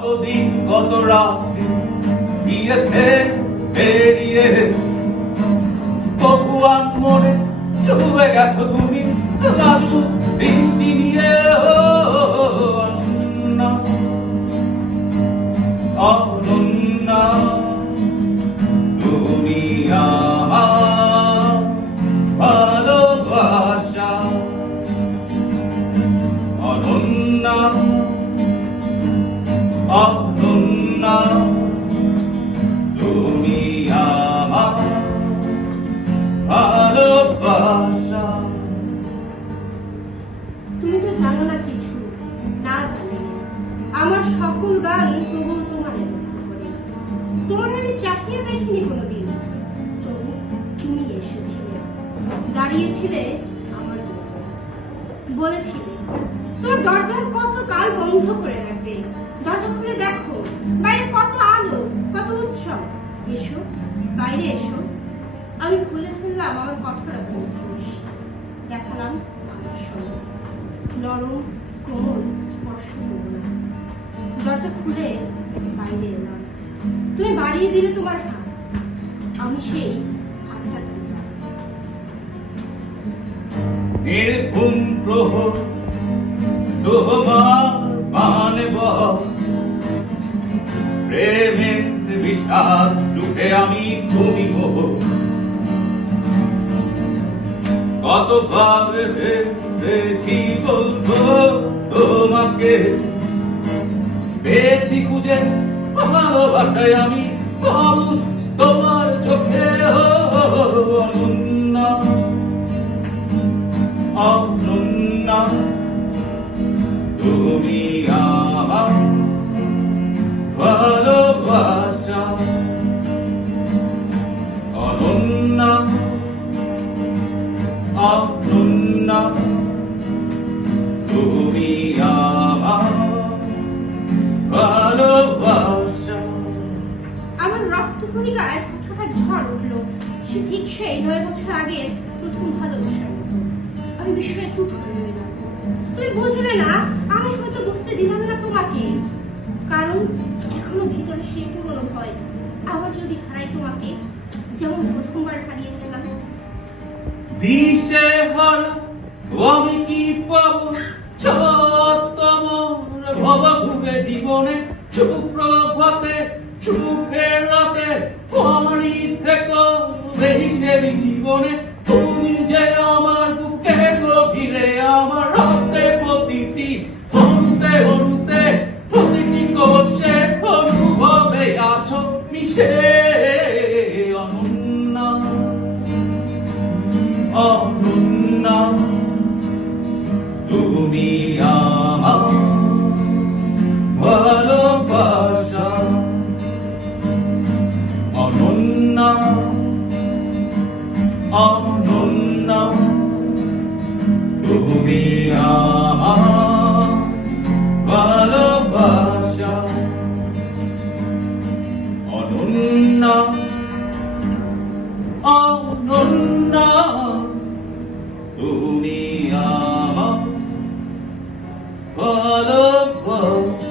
কতদিন কত রাত্রি গিয়েছে পেরিয়ে, তবুয়ান মনে ছুঁয়ে গেছো তুমি লাজু বৃষ্টি নিয়ে। অনন্যা অনন্যা তুমি আমার ভালোবাসা। অনন্যা অনন্যা তুমি আমার ভালোবাসা। তুমি তো জানো না কিছু, না জানি আমার সকল গান প্রভু তোমারে লক্ষ্য করে। তোমার আমি চাকিয়ে দেখিনি কোনোদিন, তবু তুমি এসেছিলে, দাঁড়িয়েছিলে আমার দরজায়। বলেছিলে তোমার দরজার কত কাল বন্ধ করে রাখবে, দরজা খুলে দেখো বাইরে কত আলো, কত উৎসব। এসো বাইরে এসো। আমি খুলে ফেললাম আমার কঠোরতা মুখোশ, দেখালাম আমার সঙ্গে নরম কোমল স্পর্শ করল না। দরজা খুলে বাইরে এলাম, তুমি বাড়িয়ে দিলে তোমার হাত, আমি সেই হাতটা দিলাম। নির্ঘুম প্রহর তোমার পানে বহ, প্রেমের বিষাদ রূপে আমি তুমি মোহ। কতবার ভেবেছি বলবো তোমাকে, পেয়েছি খুঁজে ভালোবাসায় আমি অবুঝ তোমার চোখে। অনন্যা অনন্যা তুমি আমার ভালোবাসা। অনন্যা অনন্যা তুমি আমার ভালোবাসা। আমার রক্তকণিকায় হঠাৎ ঝড় উঠলো, সে ঠিক সেই 9 বছর আগে প্রথম ভালোবাসার মতো। আমি বিস্ময়ে চুপ করে রইলাম। তুমি বুঝলে না, আমি হয়তো বুঝতে দিলাম না তোমাকে, কারণ এখনো ভিতরে সেই পুরনো ভয়, আবার যদি হারাই তোমাকে যেমন প্রথমবার হারিয়েছিলাম। দিশে হারা আমি কি পাবো তোমার ভব ঘুরে জীবনে, সুপ্রভাতে সুখের রাতে আমারই থেকো হিসেবে জীবনে। তুমি যে আমার বুকে গভীরে, আমার রক্তে প্রতিটি অনুতে অনুতে প্রতিটি কোষে অনুভবে আছো মিশে। অনন্যা অনন্যা তুমি আমার ভালোবাসা। অনন্যা অনন্যা তুমি আমার ভালোবাসা। অনন্যা অনন্যা তুমি আমার ভালোবাসা।